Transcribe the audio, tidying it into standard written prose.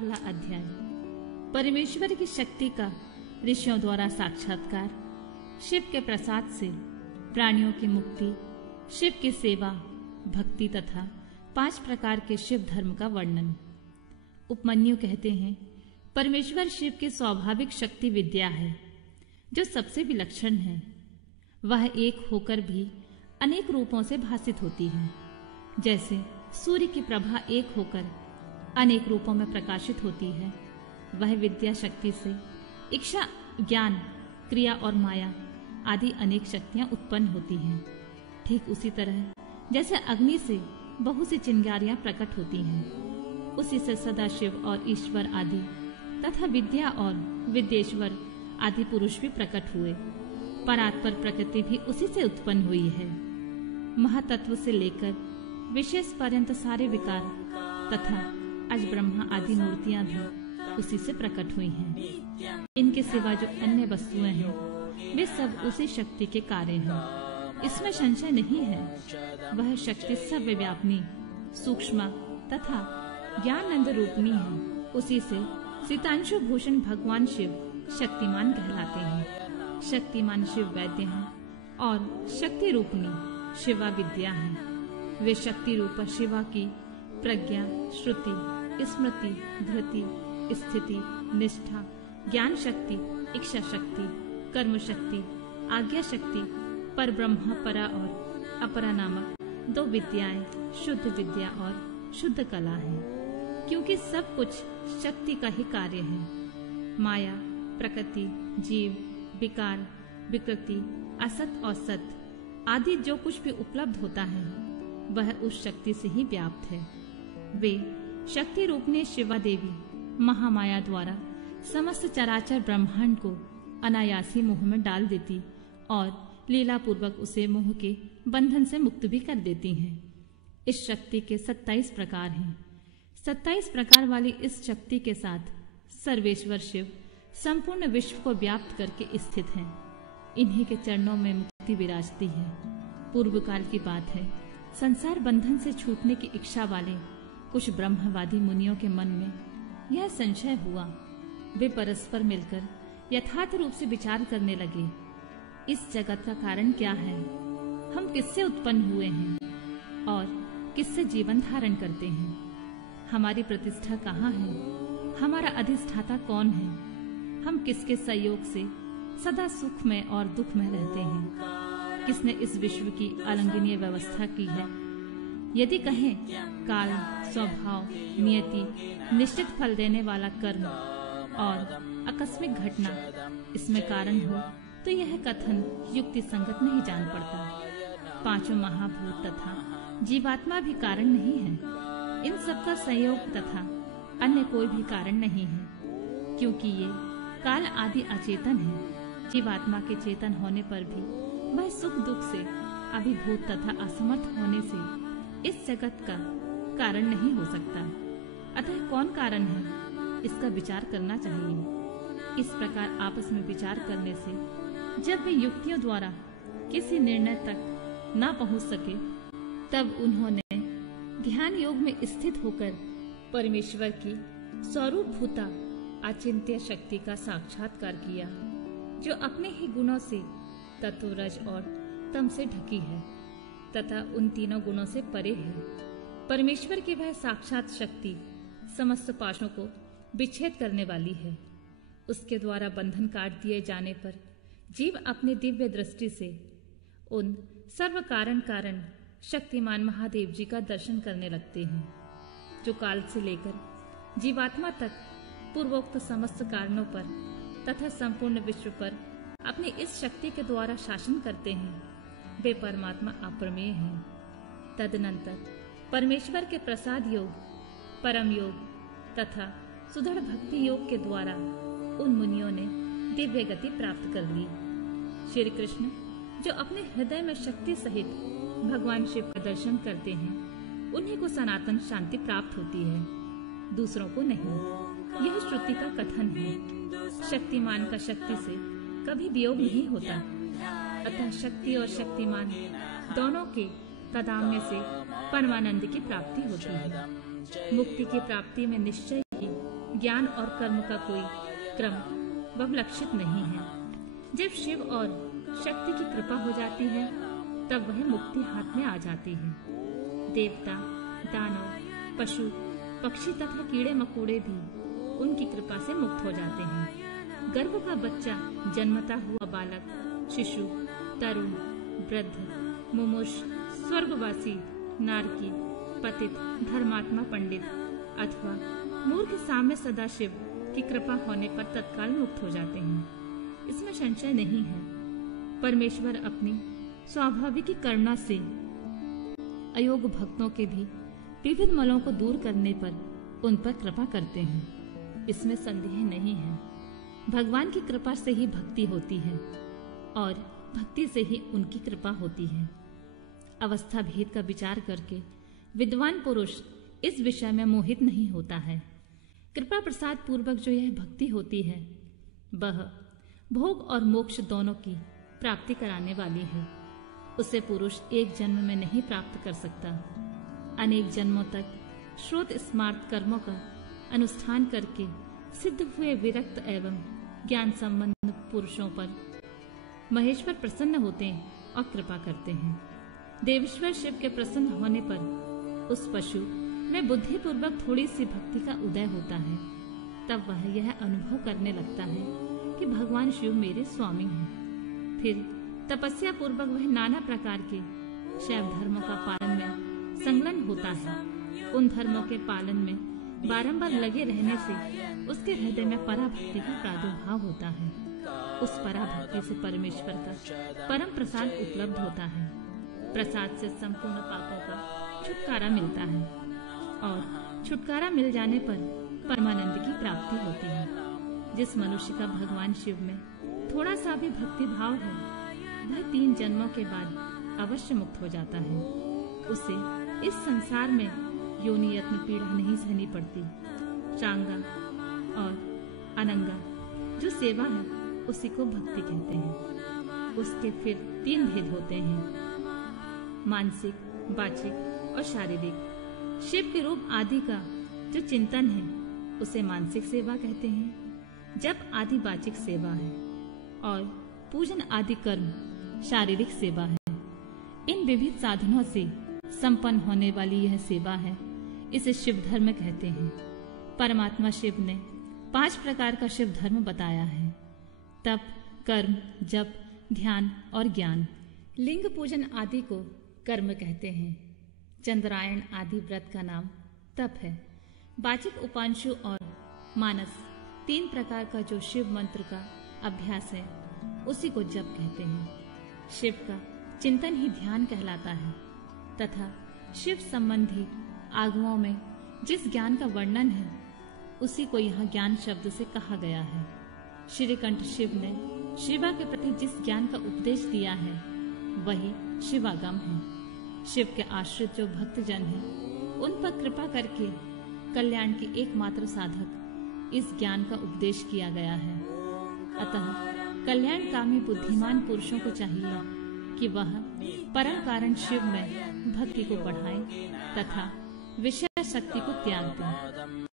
अगला अध्याय। परमेश्वर की शक्ति का ऋषियों द्वारा साक्षात्कार, शिव के प्रसाद से प्राणियों की मुक्ति, शिव की सेवा, भक्ति तथा 5 प्रकार के शिव धर्म का वर्णन। उपमन्यु कहते हैं, परमेश्वर शिव की स्वाभाविक शक्ति विद्या है जो सबसे विलक्षण है। वह एक होकर भी अनेक रूपों से भासित होती है। जैसे सूर्य की प्रभा एक होकर अनेक रूपों में प्रकाशित होती है, वह विद्या शक्ति से इच्छा, ज्ञान, क्रिया और माया आदि अनेक शक्तियां उत्पन्न होती हैं। ठीक उसी तरह जैसे अग्नि से बहुत सी चिंगारियां प्रकट होती हैं, उसी से सदाशिव और ईश्वर आदि तथा विद्या और विद्येश्वर आदि पुरुष भी प्रकट हुए। परात्पर प्रकृति भी उसी से उत्पन्न हुई है। महातत्व से लेकर विशेष पर्यंत सारे विकार तथा आज ब्रह्मा आदि मूर्तियां भी उसी से प्रकट हुई हैं। इनके सिवा जो अन्य वस्तुएं हैं वे सब उसी शक्ति के कार्य हैं। इसमें संशय नहीं है। वह शक्ति सर्वव्यापिनी, सूक्ष्म तथा ज्ञानानंद रूपिणी है। उसी से सीतांशु भूषण भगवान शिव शक्तिमान कहलाते हैं। शक्तिमान शिव वैद्य हैं और शक्ति रूपिणी शिवा विद्या है। वे शक्ति रूप शिवा की प्रज्ञा, श्रुति, स्मृति, धृति, स्थिति, निष्ठा, ज्ञान शक्ति, इच्छा शक्ति, कर्म शक्ति, आज्ञा शक्ति, पर ब्रह्मा परा और अपरा नामक 2 विद्याएं शुद्ध विद्या और शुद्ध कला है। क्योंकि सब कुछ शक्ति का ही कार्य है। माया, प्रकृति, जीव, विकार, विकृति, असत और सत आदि जो कुछ भी उपलब्ध होता है वह उस शक्ति से ही व्याप्त है। वे शक्ति रूपने शिवा देवी महामाया द्वारा समस्त चराचर ब्रह्मांड को अनायासी मोह में डाल देती और लीला पूर्वक उसे मोह के बंधन से मुक्त भी कर देती हैं। इस शक्ति के 27 प्रकार हैं। 27 प्रकार वाली इस शक्ति के साथ सर्वेश्वर शिव संपूर्ण विश्व को व्याप्त करके स्थित हैं। इन्हीं के चरणों में मुक्ति विराजती है। पूर्व काल की बात है, संसार बंधन से छूटने की इच्छा वाले कुछ ब्रह्मवादी मुनियों के मन में यह संशय हुआ। वे परस्पर मिलकर यथार्थ रूप से विचार करने लगे, इस जगत का कारण क्या है, हम किससे उत्पन्न हुए हैं और किससे जीवन धारण करते हैं, हमारी प्रतिष्ठा कहाँ है, हमारा अधिष्ठाता कौन है, हम किसके सहयोग से सदा सुख में और दुख में रहते हैं, किसने इस विश्व की अलंघनीय व्यवस्था की है। यदि कहें काल, स्वभाव, नियति, निश्चित फल देने वाला कर्म और आकस्मिक घटना इसमें कारण हो तो यह कथन युक्ति संगत नहीं जान पड़ता। 5 महाभूत तथा जीवात्मा भी कारण नहीं है। इन सबका संयोग तथा अन्य कोई भी कारण नहीं है, क्योंकि ये काल आदि अचेतन है। जीवात्मा के चेतन होने पर भी वह सुख दुख से अभिभूत तथा असमर्थ होने से इस जगत का कारण नहीं हो सकता। अतः कौन कारण है, इसका विचार करना चाहिए। इस प्रकार आपस में विचार करने से जब वे युक्तियों द्वारा किसी निर्णय तक न पहुंच सके, तब उन्होंने ध्यान योग में स्थित होकर परमेश्वर की स्वरूप भूता अचिंत्य शक्ति का साक्षात्कार किया, जो अपने ही गुणों से तत्व, रज और तम से ढकी है तथा उन तीनों गुणों से परे है। परमेश्वर की वह साक्षात शक्ति समस्त पाशों को विच्छेद करने वाली है। उसके द्वारा बंधन काट दिए जाने पर जीव अपनी दिव्य दृष्टि से उन सर्व कारण शक्तिमान महादेव जी का दर्शन करने लगते हैं, जो काल से लेकर जीवात्मा तक पूर्वोक्त समस्त कारणों पर तथा संपूर्ण विश्व पर अपनी इस शक्ति के द्वारा शासन करते हैं। वे परमात्मा अप्रमेय हैं। तदनंतर परमेश्वर के प्रसाद योग, परम योग तथा सुदृढ़ भक्ति योग के द्वारा उन मुनियों ने दिव्य गति प्राप्त कर ली। श्री कृष्ण जो अपने हृदय में शक्ति सहित भगवान शिव का दर्शन करते हैं, उन्हीं को सनातन शांति प्राप्त होती है, दूसरों को नहीं। यह श्रुति का कथन है। शक्तिमान का शक्ति से कभी वियोग नहीं होता। अतः शक्ति और शक्तिमान दोनों के तदाम्य से परमानंद की प्राप्ति होती है। मुक्ति की प्राप्ति में निश्चय ही ज्ञान और कर्म का कोई क्रम व्यवस्थित नहीं है। जब शिव और शक्ति की कृपा हो जाती है तब वह मुक्ति हाथ में आ जाती है। देवता, दानव, पशु, पक्षी तथा कीड़े मकोड़े भी उनकी कृपा से मुक्त हो जाते हैं। गर्भ का बच्चा, जन्मता हुआ बालक, शिशु, तरुण, वृद्ध, मुमुक्ष, स्वर्गवासी, नारकी, पतित, धर्मात्मा, पंडित अथवा मूर्ख साम्य सदाशिव की कृपा होने पर तत्काल मुक्त हो जाते हैं। इसमें संशय नहीं है। परमेश्वर अपनी स्वाभाविक करुणा से अयोग्य भक्तों के भी विविध मलों को दूर करने पर उन पर कृपा करते हैं। इसमें संदेह नहीं है। भगवान की कृपा से ही भक्ति होती है और भक्ति से ही उनकी कृपा होती है। अवस्था भेद का विचार करके विद्वान पुरुष इस विषय में मोहित नहीं होता है। कृपा प्रसाद पूर्वक जो यह भक्ति होती है वह भोग और मोक्ष दोनों की प्राप्ति कराने वाली है। उसे पुरुष एक जन्म में नहीं प्राप्त कर सकता। अनेक जन्मों तक श्रोत स्मार्त कर्मों का अनुष्ठान करके सिद्ध हुए विरक्त एवं ज्ञान संबंध पुरुषों पर महेश्वर प्रसन्न होते हैं और कृपा करते हैं। देवेश्वर शिव के प्रसन्न होने पर उस पशु में बुद्धि पूर्वक थोड़ी सी भक्ति का उदय होता है। तब वह यह अनुभव करने लगता है कि भगवान शिव मेरे स्वामी हैं। फिर तपस्या पूर्वक वह नाना प्रकार के शैव धर्मों का पालन में संलग्न होता है। उन धर्मों के पालन में बारंबार लगे रहने से उसके हृदय में पराभक्ति का प्रादुर्भाव होता है। उस पराभक्ति से परमेश्वर का परम प्रसाद उपलब्ध होता है। प्रसाद से संपूर्ण पापों का छुटकारा मिलता है और छुटकारा मिल जाने पर परमानंद की प्राप्ति होती है। जिस मनुष्य का भगवान शिव में थोड़ा सा भी भक्ति भाव है वह 3 जन्मों के बाद अवश्य मुक्त हो जाता है। उसे इस संसार में योनि यत्न पीड़ा नहीं सहनी पड़ती। चांगा और अनंगा जो सेवा है उसी को भक्ति कहते हैं। उसके फिर 3 भेद होते हैं, मानसिक, वाचिक और शारीरिक। शिव के रूप आदि का जो चिंतन है उसे मानसिक सेवा कहते हैं, जप आदि वाचिक सेवा है और पूजन आदि कर्म शारीरिक सेवा है। इन विविध साधनों से संपन्न होने वाली यह सेवा है, इसे शिव धर्म कहते हैं। परमात्मा शिव ने 5 प्रकार का शिव धर्म बताया है, तप, कर्म, जप, ध्यान और ज्ञान। लिंग पूजन आदि को कर्म कहते हैं। चंद्रायण आदि व्रत का नाम तप है। वाचिक, उपांशु और मानस 3 प्रकार का जो शिव मंत्र का अभ्यास है उसी को जप कहते हैं। शिव का चिंतन ही ध्यान कहलाता है तथा शिव संबंधी आगमों में जिस ज्ञान का वर्णन है उसी को यहाँ ज्ञान शब्द से कहा गया है। श्रीकंठ शिव ने शिवा के प्रति जिस ज्ञान का उपदेश दिया है वही शिवागम है। शिव के आश्रित जो भक्तजन हैं उन पर कृपा करके कल्याण के एकमात्र साधक इस ज्ञान का उपदेश किया गया है। अतः कल्याणकामी बुद्धिमान पुरुषों को चाहिए कि वह परम कारण शिव में भक्ति को बढ़ाएं तथा विषय शक्ति को त्याग दें।